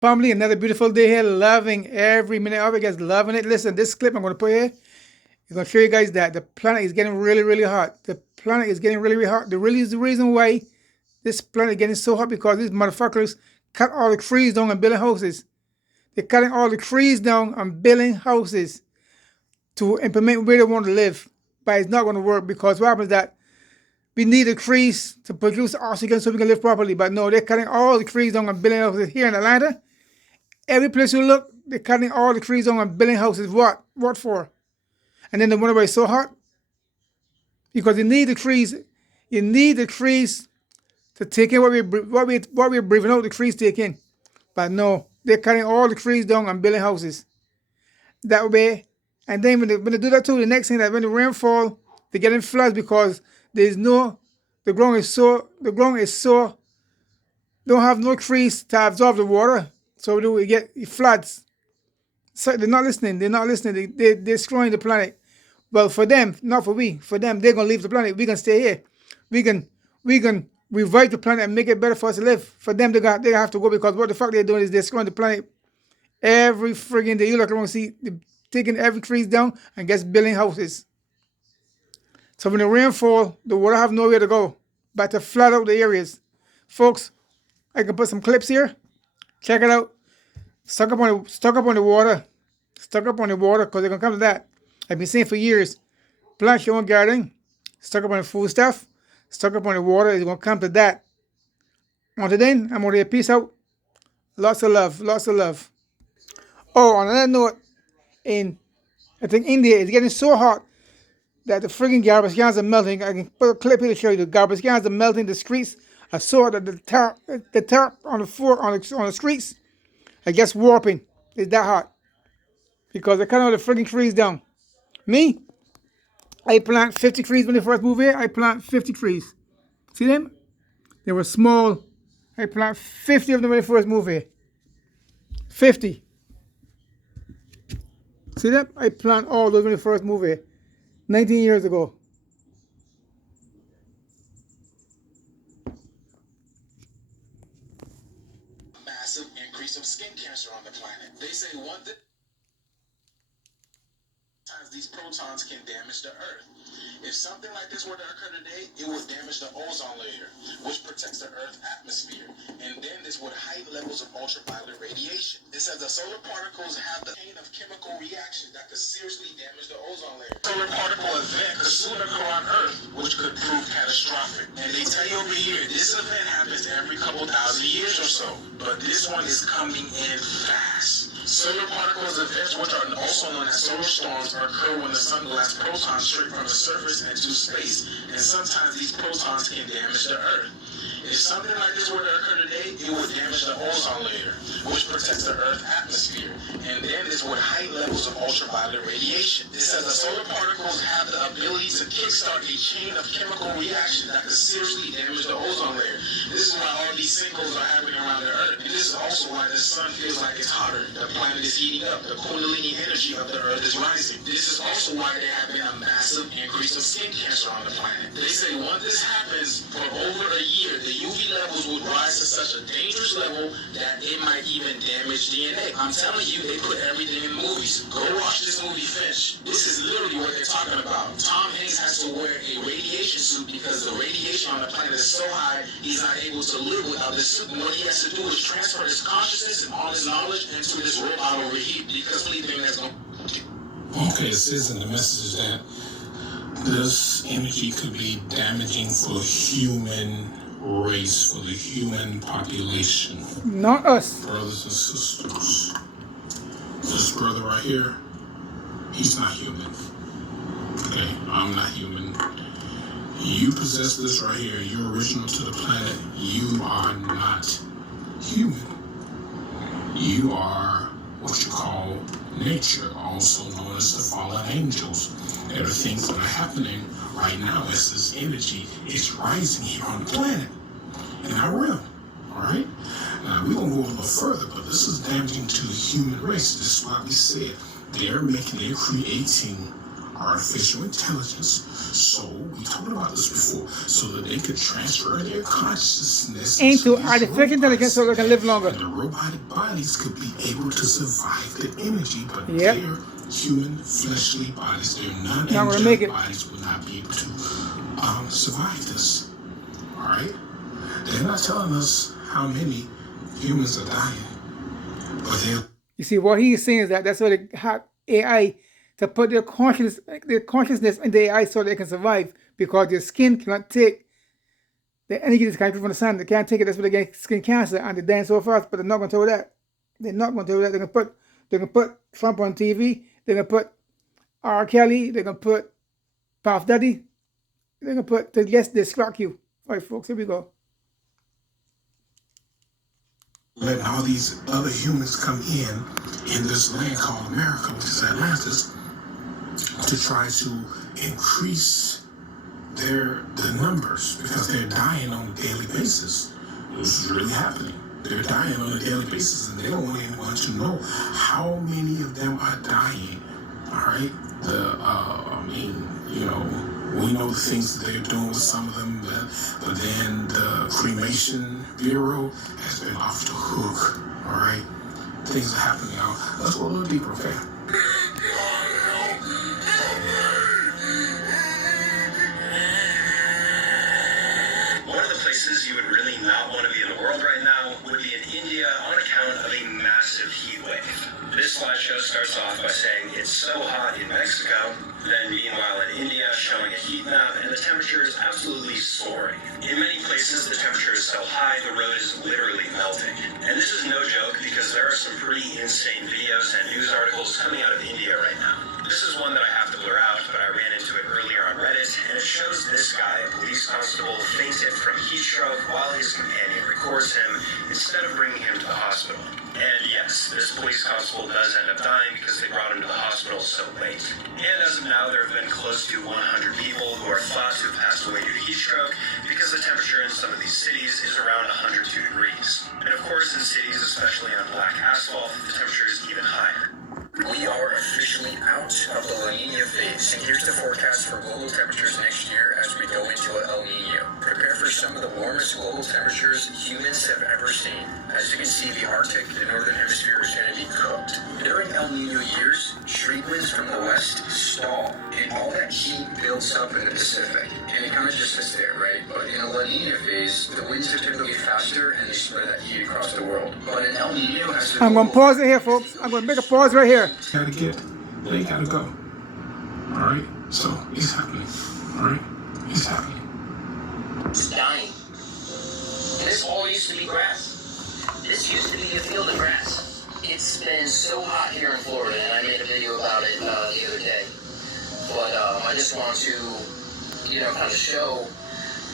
Family, another beautiful day here, loving every minute of it, guys, loving it. Listen, this clip I'm going to put here is going to show you guys that the planet is getting really, really hot. The planet is getting really, really hot. The reason why this planet is getting so hot because these motherfuckers cut all the trees down and building houses. They're cutting all the trees down and building houses to implement where they want to live. But it's not going to work because what happens is that we need the trees to produce oxygen so we can live properly. But no, they're cutting all the trees down and building houses here in Atlanta. Every place you look, they're cutting all the trees down and building houses. What? What for? And then they wonder why it's so hot. Because you need the trees. You need the trees to take in what we're breathing out. The trees take in. But no, they're cutting all the trees down and building houses. That way, and then when they do that too, the next thing that when the rain fall, they get in floods because the ground is so don't have no trees to absorb the water. So we get floods. So they're not listening. They're destroying the planet. Well, for them, not for we. For them, they're gonna leave the planet. We can stay here. We can revive the planet and make it better for us to live. For them, they have to go because what the fuck they're doing is they're destroying the planet. Every friggin' day you look around, see they're taking every trees down and just building houses. So when the rain fall, the water have nowhere to go but to flood out the areas. Folks, I can put some clips here. Check it out. Stuck up on the water. Stuck up on the water because they're going to come to that. I've been saying for years, plant your own garden. Stuck up on the food stuff. Stuck up on the water is going to come to that. Until then, I'm going to peace out. Lots of love. Lots of love. Oh, on another note, I think India is getting so hot that the friggin' garbage cans are melting. I can put a clip here to show you. The garbage cans are melting. The streets are so hot that the tarp on the floor on the streets, I guess warping. It's that hot because they're cutting all the friggin' trees down. Me, I plant 50 trees when they first moved here. I plant 50 trees. See them? They were small. I plant 50 of them when they first moved here. 50. See that? I plant all those when they first moved here. 19 years ago. Massive increase of skin cancer on the planet. They say one thing. Sometimes these protons can damage the Earth. If something like this were to occur today, it would damage the ozone layer, which protects the Earth's atmosphere. And then this would heighten levels of ultraviolet radiation. It says the solar particles have the chain of chemical reactions that could seriously damage the ozone layer. Solar particle event could soon occur on Earth, which could prove catastrophic. And they tell you over here, this event happens every couple thousand years or so. But this one is coming in fast. Solar particles events, which are also known as solar storms, occur when the sun blasts protons straight from the surface into space, and sometimes these protons can damage the Earth. If something like this were to occur today, it would damage the ozone layer, which protects the Earth's atmosphere, and then this would heighten levels of ultraviolet radiation. It says the solar particles have the ability to kickstart a chain of chemical reactions that could seriously damage the ozone layer. This is why all these sinkholes are happening around the Earth, and this is also why the sun feels like it's hotter. The planet is heating up. The Kundalini energy of the Earth is rising. This is also why there have been a massive increase of skin cancer on the planet. They say once this happens for over a year, the UV levels would rise to such a dangerous level that it might even damage DNA. I'm telling you, they put everything in movies. Go watch this movie Finch. This is literally what they're talking about. Tom Hanks has to wear a radiation suit because the radiation on the planet is so high, he's not able to live without this suit. And what he has to do is transfer his consciousness and all his knowledge into this robot over here because the only thing that's going to... Okay, it says in the message that this energy could be damaging for the human race, for the human population. Not us. Brothers and sisters. This brother right here, he's not human. Okay, I'm not human. You possess this right here. You're original to the planet. You are not human. You are what you call nature, also known as the fallen angels. There are things that are happening right now as this energy is rising here on the planet in our realm. All right? Now, we're going to go a little further, but this is damaging to the human race. This is why we said they're creating artificial intelligence. So we talked about this before, so that they could transfer their consciousness into these artificial intelligence so they can live longer. and the robotic bodies could be able to survive the energy, but Yep. their human fleshly bodies, their Not gonna make non-angelic it. bodies, would not be able to survive this. All right, they're not telling us how many humans are dying, but they're You see, what he's saying is that that's why they have AI to put their consciousness in the AI so they can survive, because their skin cannot take the energy that's coming from the sun. They can't take it. That's why they get skin cancer and they die so fast. But they're not going to tell you that. They're not going to tell you that. They're going to put Trump on TV. They're going to put R. Kelly. They're going to put Puff Daddy. They're going to put to yes, distract you. All right, folks, here we go. letting all these other humans come in this land called America, which is Atlantis, to try to increase the numbers, because they're dying on a daily basis. This is really happening. They're dying on a daily basis, and they don't want anyone to know how many of them are dying. All right, we know the things that they're doing with some of them, but then the Cremation Bureau has been off the hook. All right, things are happening now. Let's go a little deeper, okay? One of the places you would really not want to be in the world right now would be in India on account of a massive heat wave. This slideshow starts off by saying it's so hot in Mexico, then meanwhile in India showing a heat map, and the temperature is absolutely soaring. In many places the temperature is so high the road is literally melting. And this is no joke, because there are some pretty insane videos and news articles coming out of India right now. This is one that I have to blur out, but I ran into it earlier on Reddit, and it shows this guy, a police constable, fainted from heat stroke while his companion records him instead of bringing him to the hospital. And yes, this police constable does end up dying because they brought him to the hospital so late. And as of now, there have been close to 100 people who are thought to have passed away due to heat stroke, because the temperature in some of these cities is around 102 degrees. And of course, in cities, especially on black asphalt, the temperature is even higher. We are officially out of the La Nina phase, and here's the forecast for global temperatures next year as we go into El Nino. Prepare for some of the warmest global temperatures humans have ever seen. As you can see, the Arctic, the northern hemisphere, is going to be cooked. During El Nino years, trade winds from the west stall, and all that heat builds up in the Pacific, and it kind of just sits there, right? But in a La Nina phase, the winds are typically faster, and they spread that heat across the world. But in El Nino, as the I'm going to pause it here, folks. I'm going to make a pause right here. They gotta go. All right, so it's happening. All right, it's happening. It's dying. And this all used to be grass. This used to be a field of grass. It's been so hot here in Florida, and I made a video about it the other day. But I just want to, kind of show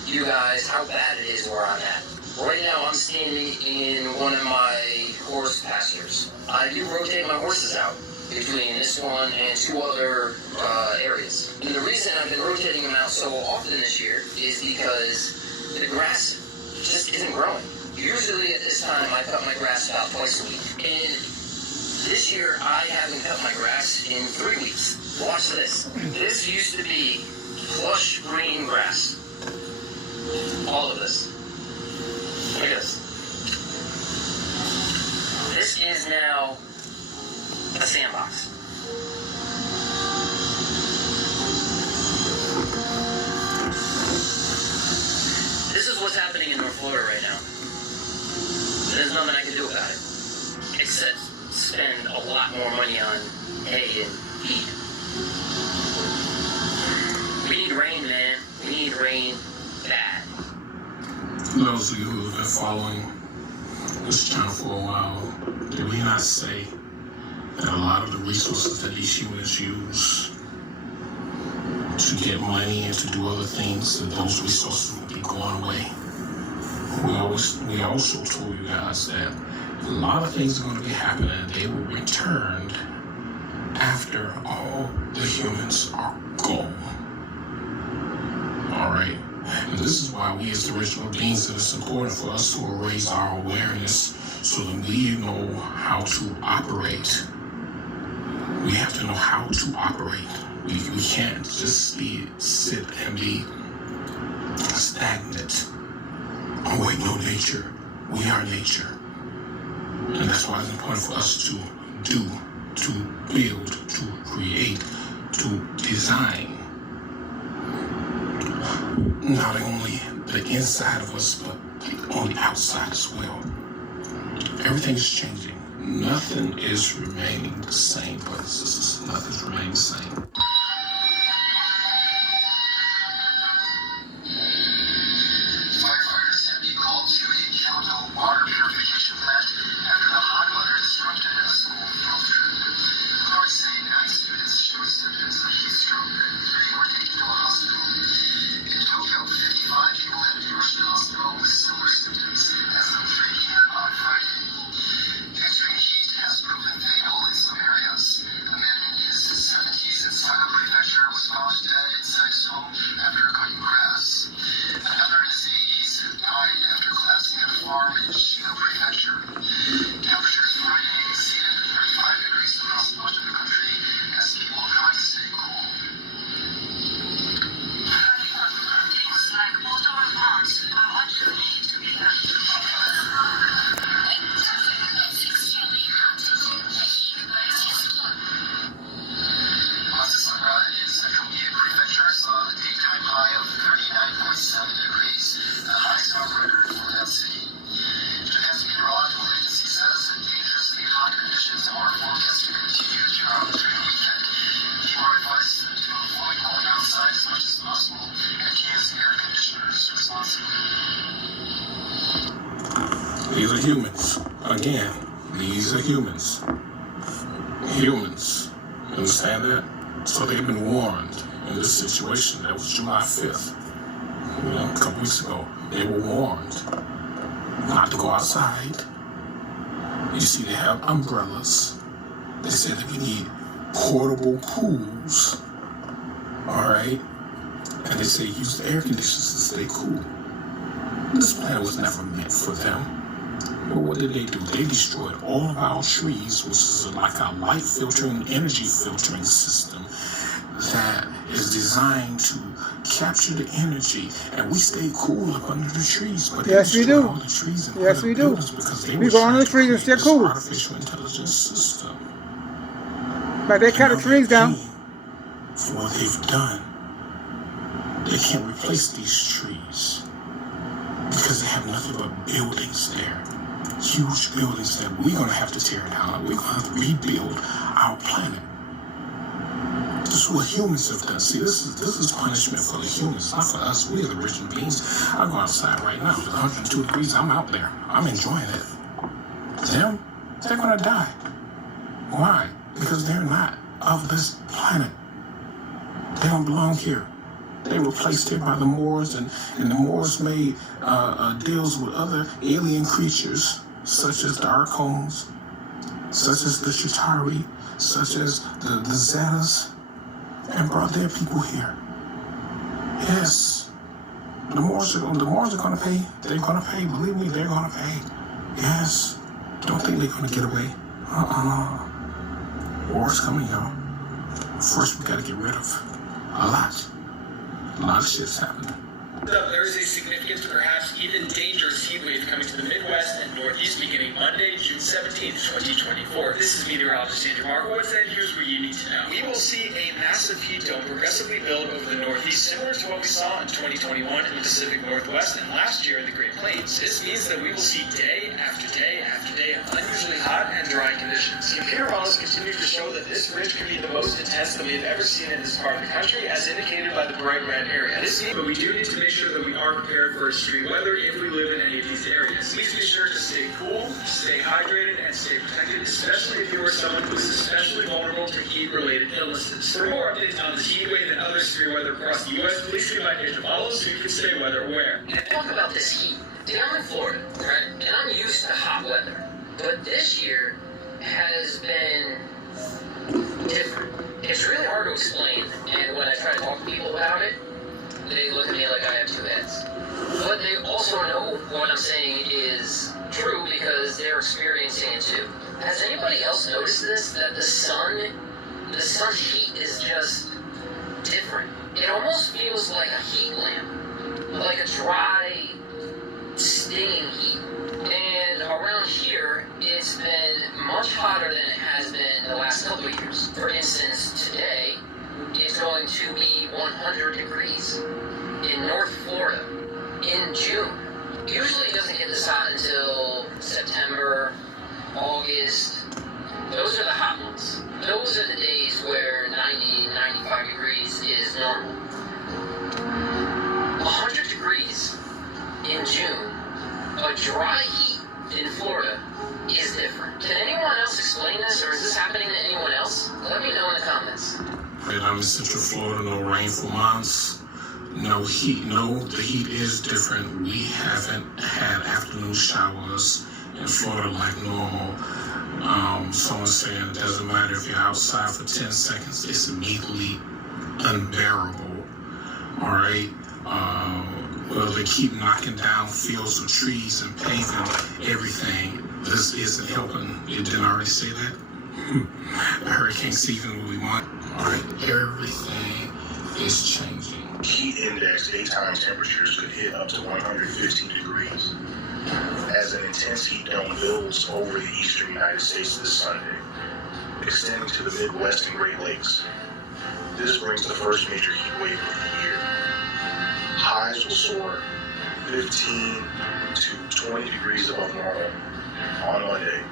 you guys how bad it is where I'm at. Right now, I'm standing in one of my horse pastures. I do rotate my horses out between this one and two other areas. And the reason I've been rotating them out so often this year is because the grass just isn't growing. Usually at this time I cut my grass about twice a week. And this year I haven't cut my grass in 3 weeks. Watch this. This used to be plush green grass. All of this. Look at this. This is now a sandbox. This is what's happening in North Florida right now. There's nothing I can do about it, except spend a lot more money on hay and feed. We need rain, man. We need rain bad. Those of you who have been following this channel for a while, did we not say that a lot of the resources that these humans use to get money and to do other things, that those resources will be going away? We also told you guys that a lot of things are going to be happening, and they will return after all the humans are gone. All right? And this is why we as the original beings, that it's important for us to raise our awareness so that we know how to operate. We have to know how to operate. We can't just sit and be stagnant. Oh wait, no, nature. We are nature. And that's why it's important for us to do, to build, to create, to design. Not only the inside of us, but on the outside as well. Everything is changing. Nothing is remaining the same, brothers and sisters. Nothing's remaining the same. Firefighters have been called to a Kyoto water purification plant after the hot weather disrupted a school field trip. Authorities say 9 students showed symptoms of heat stroke and 3 were taken to a hospital. In Tokyo, 55 people had to be rushed to the hospital with similar symptoms as of 3 p.m. on Friday. Extreme heat has proven fatal in some areas. A man in his 70s in Saga Prefecture was found dead inside his home after cutting grass. Another in his 80s died after collapsing at a farm in Shiga Prefecture. Temperatures Friday exceeded 35 degrees across most of the country as people try to stay cool. Things like water and plants are much need to be done. Masasaka in central Mie Prefecture saw a daytime high of 39.7 degrees, the highest on record for that city. Japan's meteorological agency says that dangerously hot conditions are forecast to continue throughout the weekend. People are advised to avoid going outside as much as possible and use air conditioners responsibly. These are humans. Again, these are humans. Humans. Understand that? So they've been warned in this situation. That was July 5th. A couple weeks ago. They were warned not to go outside. You see, they have umbrellas. They said that we need portable pools. Alright? And they say use the air conditioners to stay cool. This planet was never meant for them. But what did they do? They destroyed all of our trees, which is like a light filtering, energy filtering system that is designed to capture the energy, and we stay cool up under the trees. But Yes, we do. all the trees and Yes, other we do. buildings because they We were go under the trying to trees and stay create this cool. artificial intelligence system. But they cut the And now trees they're down. paying for what they've done. They can't replace these trees because they have nothing but buildings there. Huge buildings that we're going to have to tear down. We're going to have to rebuild our planet. This is what humans have done. See, this is punishment for the humans, not for us. We are the original beings. I go outside right now. It's 102 degrees. I'm out there. I'm enjoying it. Them, they're going to die. Why? Because they're not of this planet. They don't belong here. They were placed here by the Moors, and the Moors made deals with other alien creatures, such as the Archones, such as the Chitauri, such as the Zetas, and brought their people here. Yes, the Moors are going to pay. They're going to pay. Believe me, they're going to pay. Yes, don't think they're going to get away. War's coming, y'all. First, we got to get rid of a lot. A lot of shit's happening. There is a significant, perhaps even dangerous heat wave coming to the Midwest and Northeast beginning Monday, June 17th, 2024. This is meteorologist Andrew Markowitz, and here's what you need to know. We will see a massive heat dome progressively build over the Northeast, similar to what we saw in 2021 in the Pacific Northwest and last year in the Great Plains. This means that we will see day after day after day of unusually hot and dry conditions. Computer models continue to show that this ridge could be the most intense that we have ever seen in this part of the country, as indicated by the bright red area. This means, but we do need to make sure that we are prepared for extreme weather if we live in any of these areas. Please be sure to stay cool, stay hydrated, and stay protected, especially if you are someone who is especially vulnerable to heat-related illnesses. For more updates on this heat wave and other severe weather across the U.S., please see my page to follow so you can stay weather aware. Talk about this heat. See, I'm in Florida, right? And I'm used to hot weather. But this year has been different. It's really hard to explain, and when I try to talk to people about it, they look at me like I have two heads. But they also know what I'm saying is true because they're experiencing it too. Has anybody else noticed this? That the sun's heat is just different. It almost feels like a heat lamp, like a dry, stinging heat. And around here, it's been much hotter than it has been the last couple of years. For instance, today is going to be 100 degrees in North Florida in June. Usually it doesn't get this hot until September, August. Those are the hot months. Those are the days where 90, 95 degrees is normal. 100 degrees in June, a dry heat in Florida, is different. Can anyone else explain this, or is this happening to anyone else? Let me know in the comments. Right, I'm in Central Florida, no rain for months, no heat. No, the heat is different. We haven't had afternoon showers in Florida like normal. Someone's saying it doesn't matter if you're outside for 10 seconds, it's immediately unbearable. All right. Well, they keep knocking down fields of trees and paving everything. This isn't helping. It didn't already say that. The hurricane season what we want. All right, everything is changing. Heat index daytime temperatures could hit up to 115 degrees as an intense heat dome builds over the eastern United States this Sunday, extending to the Midwest and Great Lakes. This brings the first major heat wave of the year. Highs will soar 15 to 20 degrees above normal on Monday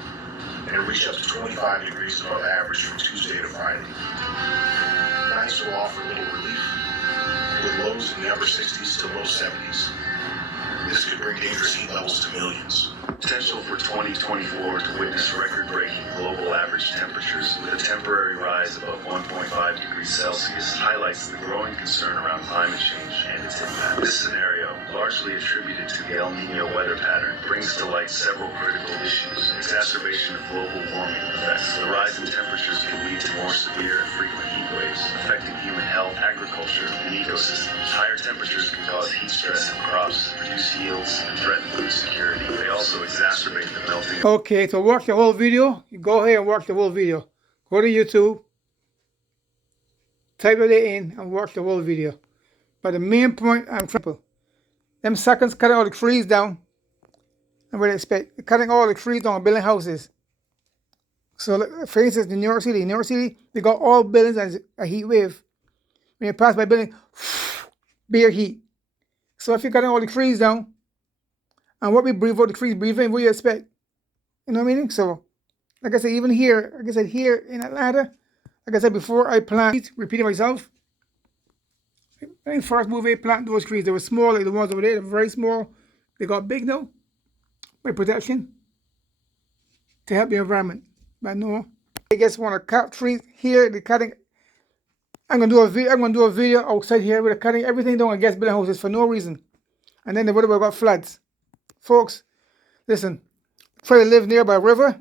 and reach up to 25 degrees above average from Tuesday to Friday. Nights will offer little relief, with lows in the upper 60s to low 70s. This could bring dangerous heat levels to millions. Potential for 2024 to witness record-breaking global average temperatures with a temporary rise above 1.5 degrees Celsius highlights the growing concern around climate change and its impact. This scenario, largely attributed to the El Nino weather pattern, brings to light several critical issues. Exacerbation of global warming effects. The rise in temperatures can lead to more severe and frequent heat waves, affecting human health, agriculture, and ecosystems. Higher temperatures can cause heat stress in crops, reduce yields, and threaten food security. They also exacerbate the melting. Okay, to watch the whole video, you go ahead and watch the whole video. Go to YouTube, type it in, and watch the whole video. But the main point, I'm simple. Them seconds cutting all the trees down. And what they expect, cutting all the trees down and building houses. So, like, for instance, in New York City, they got all buildings as a heat wave. When you pass by building, bare heat. So if you're cutting all the trees down, and what we breathe out, the trees breathe in, what do you expect? You know what I mean? So, like I said, even here, like I said, here in Atlanta, like I said before, I plant, repeating myself. When I first moved here, plant those trees. They were small, like the ones over there, they were very small. They got big now, by protection, to help the environment. But no, I just want to cut trees here, the cutting. I'm gonna do a video outside here with the cutting everything down against building houses for no reason. And then the weather got floods. Folks, listen, try to live nearby a river,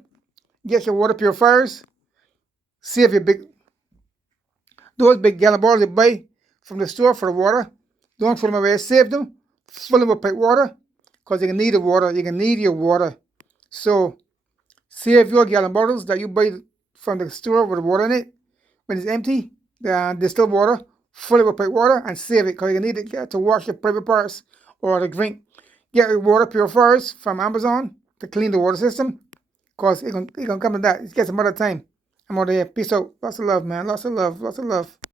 get your water purifiers, save your those big gallon bottles you buy from the store for the water. Don't throw them away, save them, fill them with pipe water, because you can need the water, you can need your water. So save your gallon bottles that you buy from the store with the water in it. When it's empty, the distilled water, fill it with pipe water and save it, because you need it to wash your private parts or to drink. Get your water purifiers from Amazon to clean the water system, because it can come to that. It gets some other time. I'm out of here. Peace out. Lots of love, man. Lots of love. Lots of love.